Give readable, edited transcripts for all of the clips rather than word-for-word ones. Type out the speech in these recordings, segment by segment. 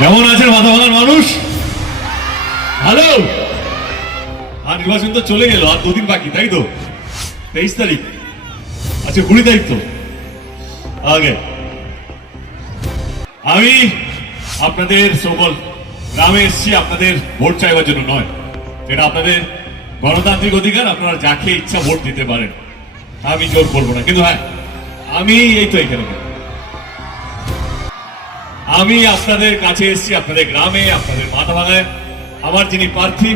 কেমন আছেন মাথা ভাঙার মানুষ? ভালো। আর নির্বাচন তো চলে গেল, আর দুদিন বাকি, তাই তো? 23 তারিখ, আচ্ছা 20 তারিখ তো আগে। আমি আপনাদের সকল গ্রামে এসেছি আপনাদের ভোট চাইবার জন্য নয়, এটা আপনাদের গণতান্ত্রিক অধিকার, আপনারা যাকে ইচ্ছা ভোট দিতে পারেন, আমি জোর করবো না। কিন্তু হ্যাঁ, আমি এই তো এখানে আমি আপনাদের কাছে এসেছি, আপনাদের গ্রামে, আপনাদের মাথা ভাঙায় আমার যিনি প্রার্থী,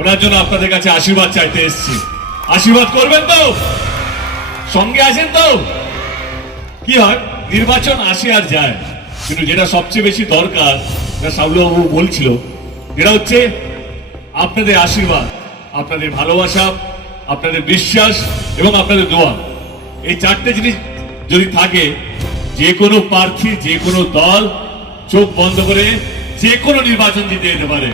ওনার জন্য আপনাদের কাছে আশীর্বাদ চাইতে এসেছি। আশীর্বাদ করবেন তো? সঙ্গে আছেন তো? কি হয়, নির্বাচন আসে আর যায়, কিন্তু যেটা সবচেয়ে বেশি দরকার, সাবলুবাবু বলছিল, যেটা হচ্ছে আপনাদের আশীর্বাদ, আপনাদের ভালোবাসা, আপনাদের বিশ্বাস এবং আপনাদের দোয়া। এই চারটে জিনিস যদি থাকে, যে কোনো প্রার্থী, যে কোনো দল চোখ বন্ধ করে যে কোনো নির্বাচন জিতে যেতে পারে।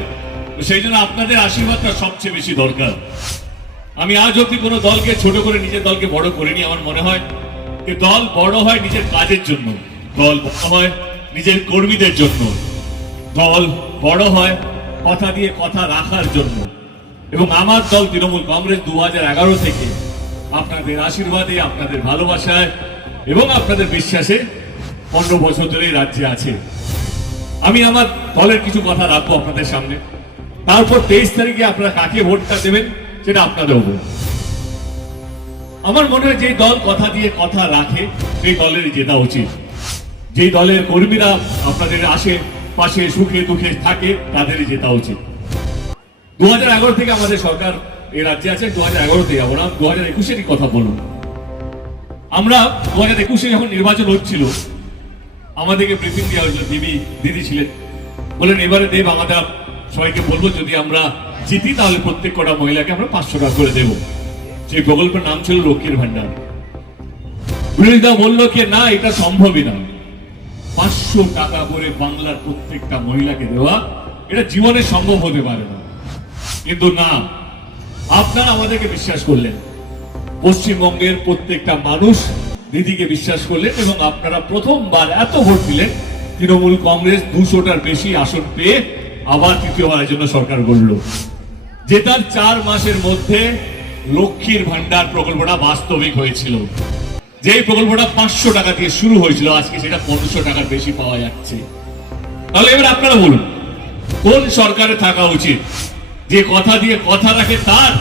সেই জন্য আপনাদের আশীর্বাদটা সবচেয়ে বেশি দরকার। আমি আজ অব্দি কোনো দলকে ছোট করে নিজের দলকে বড় করিনি। আমার মনে হয় যে দল বড় হয় নিজের কাজের জন্য, দল বড় হয় নিজের কর্মীদের জন্য, দল বড় হয় কথা দিয়ে কথা রাখার জন্য। এবং আমার দল তৃণমূল কংগ্রেস 2011 থেকে আপনাদের আশীর্বাদে, আপনাদের ভালোবাসায় এবং আপনাদের বিশ্বাসে 15 বছর ধরে রাজ্যে আছে। আমি আমার দলের কিছু কথা রাখবো আপনাদের সামনে, তারপর 23 তারিখে আপনারা কাকে ভোটটা দেবেন সেটা আপনাদের উপর। আমার মনে হয় যে দল কথা দিয়ে কথা রাখে সেই দলের জেতা উচিত। যে দলের কর্মীরা আপনাদের আশেপাশে সুখে দুঃখে থাকে তাদেরই জেতা উচিত। 2011 থেকে আমাদের সরকার এই রাজ্যে আছে, 2011 থেকে আমরা 2021-এরই কথা বলুন। আমরা 2021-এ যখন নির্বাচন হচ্ছিল, আমাদেরকে ব্রিফিং দেওয়া হয়েছিল, দিদি ছিলেন, বলেন এবারে দেব আমরা সবাইকে বলবো যদি আমরা জিতি তাহলে প্রত্যেক কটা মহিলাকে আমরা 500 টাকা করে দেবো। সেই প্রকল্পের নাম ছিল লক্ষ্মীর ভান্ডার। বিরোধীরা বললো কি না, এটা সম্ভবই না, 500 টাকা করে বাংলার প্রত্যেকটা মহিলাকে দেওয়া এটা জীবনে সম্ভব হতে পারে না। কিন্তু না, আপনারা আমাদেরকে বিশ্বাস করলেন, পশ্চিমবঙ্গের প্রত্যেকটা মানুষ দিদিকে বিশ্বাস করলেন এবং আপনারা প্রথমবার এত ভোট দিলেন। তৃণমূল কংগ্রেস 200টার বেশি আসন পেয়ে আবার তৃতীয়বারের জন্য সরকার গড়ল। জেতার 4 মাসের মধ্যে লক্ষ্মীর ভান্ডার প্রকল্পটা বাস্তবিক হয়েছিল। যে প্রকল্পটা 500 টাকা দিয়ে শুরু হয়েছিল, আজকে সেটা 1500 টাকার বেশি পাওয়া যাচ্ছে। তাহলে এবার আপনারা বলুন, কোন সরকারে থাকা উচিত? যে কথা দিয়ে কথা রাখে তার,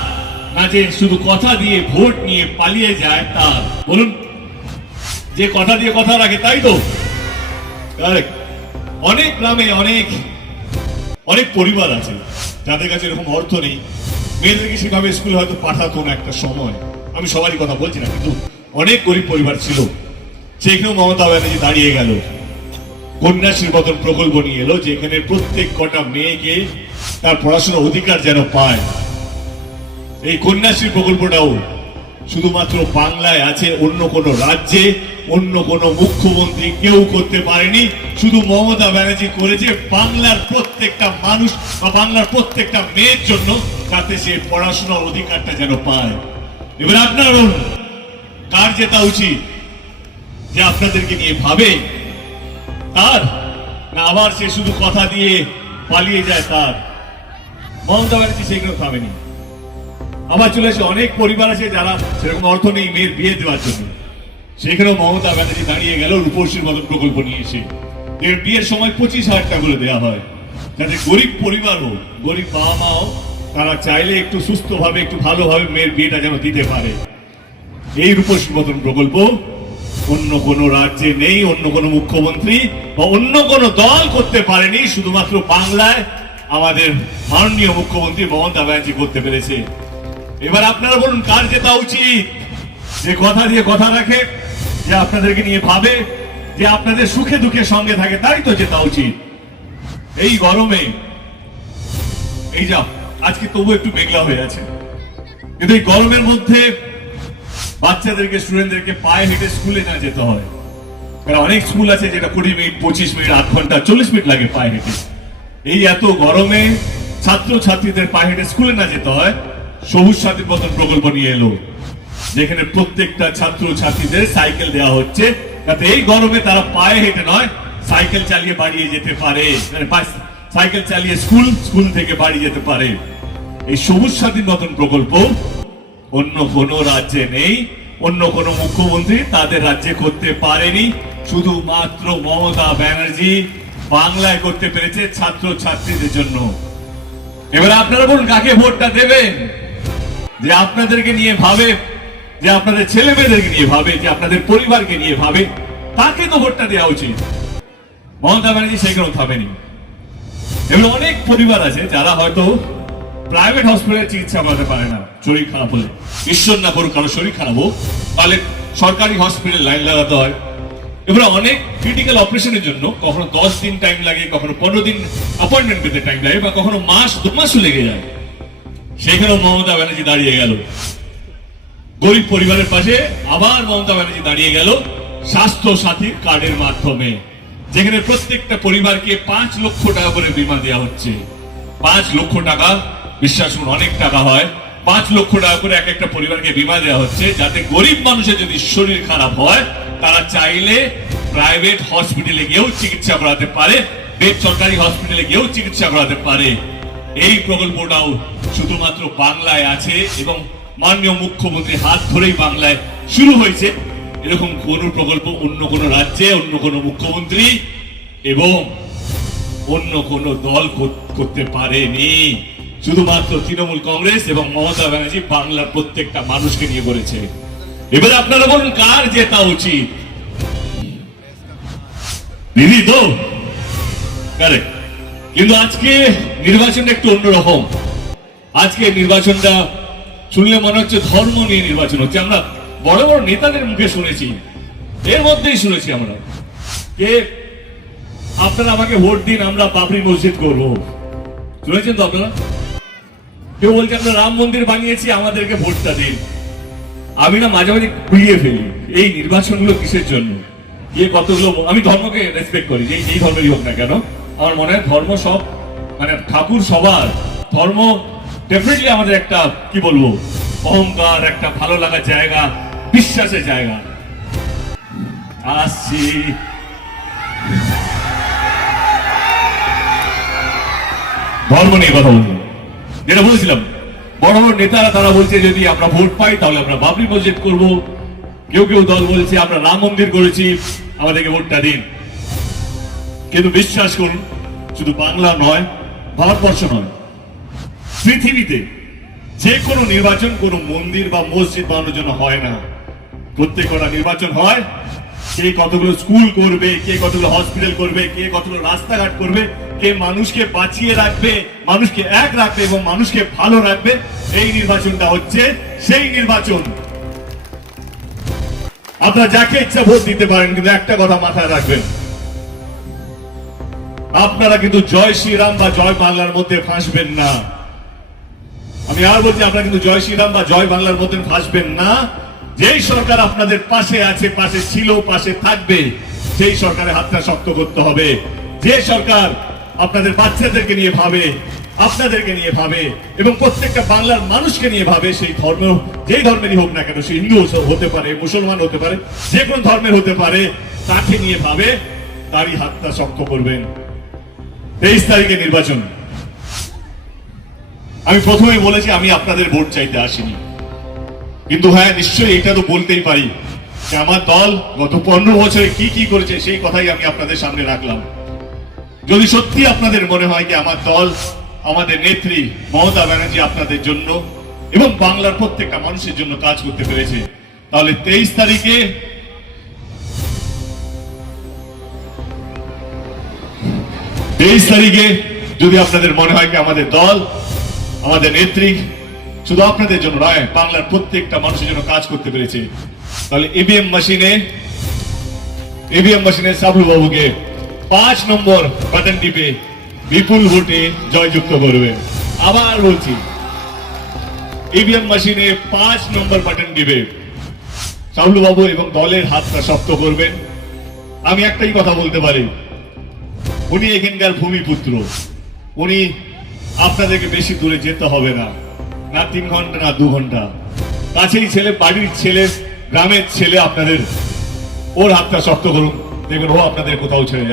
না যে শুধু কথা দিয়ে ভোট নিয়ে পালিয়ে যায় তার? বলুন, যে কথা দিয়ে কথা রাখে, তাই তো? অনেক গ্রামে অনেক পরিবার আছে যাদের কাছে এরকম অর্থ নেই, মেয়েদেরকে সেভাবে স্কুলে হয়তো পাঠাতো না একটা সময়, আমি সবারই কথা বলছি না, কিন্তু অনেক গরিব পরিবার ছিল। সেখানেও মমতা ব্যানার্জি দাঁড়িয়ে গেল, কন্যাশ্রী মতন প্রকল্প নিয়ে এলো, যেখানে প্রত্যেক কটা মেয়েকে তার পড়াশোনার অধিকার যেন পায়। এই কন্যাশ্রী প্রকল্পটাও শুধুমাত্র বাংলায় আছে, অন্য কোন রাজ্যে অন্য কোন মুখ্যমন্ত্রী কেউ করতে পারেনি, শুধু মমতা ব্যানার্জি করেছে বাংলার প্রত্যেকটা মানুষ বা বাংলার প্রত্যেকটা মেয়ের জন্য, যাতে সে পড়াশোনার অধিকারটা যেন পায়। এবার আপনারা বলুন, কার জেতা উচিত? যে আপনাদেরকে নিয়ে ভাবে তার, না আবার সে শুধু কথা দিয়ে পালিয়ে যায় তার? মমতা ব্যানার্জি সেগুলো ভাবেনি। আবার চলে আসে অনেক পরিবার আছে যারা সেরকম অর্থ নেই মেয়ের বিয়ে দেওয়ার জন্য, সেখানেও মমতা ব্যানার্জি দাঁড়িয়ে গেল রূপশ্রীর মতন প্রকল্প নিয়ে এসে। এর বিয়ের সময় 25,000 টাকা করে দেওয়া হয়, যাতে গরিব পরিবার হোক, গরিব বাবা মাও তারা চাইলে একটু সুস্থভাবে একটু ভালোভাবে মেয়ের বিয়েটা যেন দিতে পারে। এই রূপশ্রীর মতন প্রকল্প অন্য কোন রাজ্যে নেই, অন্য কোন মুখ্যমন্ত্রী বা অন্য কোন দল করতে পারেনি, শুধুমাত্র বাংলায় আমাদের মাননীয় মুখ্যমন্ত্রী মমতা ব্যানার্জি করতে পেরেছে। এবার আপনারা বলুন, কার জেতা উচিত? যে কথা দিয়ে কথা রাখে, যে আপনাদেরকে নিয়ে ভাবে, যে আপনাদের সুখে দুঃখে সঙ্গে থাকে, তাই তো জেতা উচিত। এই গরমে এই যা আজকে তবু একটু মেঘলা হয়ে আছে, কিন্তু এই গরমের মধ্যে বাচ্চাদেরকে, স্টুডেন্টদেরকে পায়ে হেঁটে স্কুলে না যেতে হয়। অনেক স্কুল আছে যেটা 20 মিনিট, 25 মিনিট, 8 ঘন্টা, 40 মিনিট লাগে পায়ে হেঁটে। এই এত গরমে ছাত্র ছাত্রীদের পায়ে হেঁটে স্কুলে না যেতে হয়, সবুজ সাথীর মতন প্রকল্প নিয়ে এলো, যেখানে প্রত্যেকটা ছাত্র ছাত্রীদের সাইকেল দেওয়া হচ্ছে, যাতে এই গরমে তারা পায়ে হেঁটে নয়, সাইকেল চালিয়ে বাড়ি যেতে পারে, সাইকেল চালিয়ে স্কুল থেকে বাড়ি যেতে পারে। এই সবুজ সাথীর মতন প্রকল্প অন্য কোনো রাজ্যে নেই, অন্য কোনো মুখ্যমন্ত্রী তাদের রাজ্যে করতে পারেনি। শুধুমাত্র মমতা ব্যানার্জি বাংলায় করতে পেরেছে ছাত্র ছাত্রীদের জন্য। এবার আপনারা বলুন কাকে ভোটটা দেবেন? যে আপনাদেরকে নিয়ে ভাবে, যে আপনাদের ছেলে মেয়েদেরকে নিয়ে ভাবে, যে আপনাদের পরিবারকে নিয়ে ভাবে, তাকে তো ভোটটা দেওয়া উচিত। মমতা ব্যানার্জি সেখানে থামেনি। এবার অনেক পরিবার আছে যারা হয়তো প্রাইভেট হসপিটালে চিকিৎসা করাতে পারে না, শরীর খারাপ হলে। ঈশ্বর না করুক কারো শরীর খারাপ হোক, তাহলে সরকারি হসপিটাল লাইন লাগাতে হয়। এবার অনেক ক্রিটিক্যাল অপারেশনের জন্য কখনো 10 দিন টাইম লাগে, কখনো 15 দিন অ্যাপয়েন্টমেন্ট পেতে টাইম লাগে, বা কখনো মাস 2 মাসও লেগে যায়। সেখানেও মমতা ব্যানার্জি দাঁড়িয়ে গেল গরিব পরিবারের পাশে। আবার মমতা ব্যানার্জি দাঁড়িয়ে গেল স্বাস্থ্য সাথী কার্ডের মাধ্যমে, যেখানে প্রত্যেকটা পরিবারকে 5 লক্ষ টাকা করে বীমা দেওয়া হচ্ছে। 5 লক্ষ টাকা, বিশ্বাস করুন অনেক টাকা হয়। 5 লক্ষ টাকা করে এক একটা পরিবারকে বীমা দেওয়া হচ্ছে, যাতে গরিব মানুষের যদি শরীর খারাপ হয় তারা চাইলে প্রাইভেট হসপিটালে গিয়েও চিকিৎসা করাতে পারে, বেসরকারি হসপিটালে গিয়েও চিকিৎসা করাতে পারে। এই প্রকল্পটাও শুধুমাত্র বাংলায় আছে এবং মাননীয় মুখ্যমন্ত্রী হাত ধরেই বাংলায় শুরু হয়েছে। এরকম কোন প্রকল্প অন্য কোন রাজ্যে, অন্য কোন মুখ্যমন্ত্রী এবং অন্য কোন দল করতে পারেনি। শুধুমাত্র তৃণমূল কংগ্রেস এবং মমতা ব্যানার্জি বাংলার প্রত্যেকটা মানুষকে নিয়ে করেছে। এবার আপনারা বলুন কার জেতা উচিত? দিদি তো কারেক্ট। কিন্তু আজকে নির্বাচনটা একটু অন্যরকম। আজকে নির্বাচনটা শুনলে মনে হচ্ছে ধর্ম নিয়ে নির্বাচন হচ্ছে। আমরা বড় বড় নেতাদের মুখে শুনেছি, এর মধ্যেই শুনেছি আমরা যে আপনারা আমাকে ভোট দিন, আমরা বাবরি মসজিদ করবো। শুনেছেন তো আপনারা? কেউ বলছে আমরা রাম মন্দির বানিয়েছি, আমাদেরকে ভোটটা দিন। আমি না মাঝে মাঝে ঘুরিয়ে ফেলি এই নির্বাচনগুলো কিসের জন্য। কতগুলো, আমি ধর্মকে রেসপেক্ট করি, যেই ধর্মেরই হোক না কেন। আমার মনে হয় ধর্ম সব, মানে ঠাকুর সবার, ধর্ম ডেফিনেটলি আমাদের একটা কি বলবো অহংকার, একটা ভালো লাগার জায়গা, বিশ্বাসের জায়গা। আসছি ধর্ম নিয়ে কথা বলবো। যেটা বলেছিলাম, বড় বড় নেতারা তারা বলছে যদি আমরা ভোট পাই তাহলে আমরা বাবরি মসজিদ করব। কেউ কেউ দল বলছে আমরা রাম মন্দির করেছি, আমাদেরকে ভোটটা দিন। কিন্তু বিশ্বাস করুন, শুধু বাংলা নয়, ভারতবর্ষ নয়, পৃথিবীতে যে কোনো নির্বাচন কোনো মন্দির বা মসজিদ বানানোর জন্য হয় না। প্রত্যেকটা নির্বাচন হয় কে কতগুলো স্কুল করবে, কে কতগুলো হসপিটাল করবে, কে কতগুলো রাস্তাঘাট করবে, কে মানুষকে বাঁচিয়ে রাখবে, মানুষকে এক রাখবে এবং মানুষকে ভালো রাখবে। এই নির্বাচনটা হচ্ছে সেই নির্বাচন। আপনারা যাকে ইচ্ছা ভোট দিতে পারেন, কিন্তু একটা কথা মাথায় রাখবেন, আপনারা কিন্তু জয় শ্রীরাম বা জয় বাংলার মধ্যে ফাঁসবেন না। আমি আর বলছি, আপনারা কিন্তু জয় শ্রীরাম বা জয় বাংলার মধ্যে ফাঁসবেন না। যেই সরকার আপনাদের পাশে আছে, পাশে ছিল, পাশে থাকবে, সেই সরকারের হাতটা শক্ত করতে হবে। যে সরকার আপনাদের বাচ্চাদেরকে নিয়ে ভাবে, আপনাদেরকে নিয়ে ভাবে এবং প্রত্যেকটা বাংলার মানুষকে নিয়ে ভাবে, সেই ধর্ম যেই ধর্মেরই হোক না কেন, সে হিন্দু হতে পারে, মুসলমান হতে পারে, যে কোনো ধর্মের হতে পারে, তাকে নিয়ে ভাবে, তারই হাতটা শক্ত করবেন। 23 তারিখে নির্বাচন। আমি প্রথমে বলেছি আমি আপনাদের ভোট চাইতে আসিনি, কিন্তু হ্যাঁ নিশ্চয়ই এটা তো বলতেই পারি যে আমার দল গত 15 বছরে কি কি করেছে সেই কথাই আমি আপনাদের সামনে রাখলাম। যদি সত্যি আপনাদের মনে হয় যে আমার দল, আমাদের নেত্রী মমতা ব্যানার্জি আপনাদের জন্য এবং বাংলার প্রত্যেকটা মানুষের জন্য কাজ করতে পেরেছে, তাহলে 23 তারিখে যদি আপনাদের মনে হয় যে আমাদের দল, আমাদের নেত্রী শুধু আপনাদের জন্য নয়, বাংলার প্রত্যেকটা মানুষের জন্য কাজ করতে পেরেছে, তাহলে ইভিএম মেশিনে সাবলু বাবুকে 5 নম্বর বাটন টিপে বিপুল ভোটে জয়যুক্ত করবেন। আবার বলছি, ইভিএম মেশিনে 5 নম্বর বাটন টিপে সাবলু বাবু এবং দলের হাতটা শক্ত করবেন। আমি একটাই কথা বলতে পারি, উনি এখানকার ভূমিপুত্র, উনি আপনাদেরকে বেশি দূরে যেতে হবে না, না 3 ঘন্টা না 2 ঘন্টা, কাছেই ছেলে, বাড়ির ছেলে, গ্রামের ছেলে। আপনাদের ওর হাতটা শক্ত করুন, দেখবেন ও আপনাদের কোথাও ছেড়ে যাবে।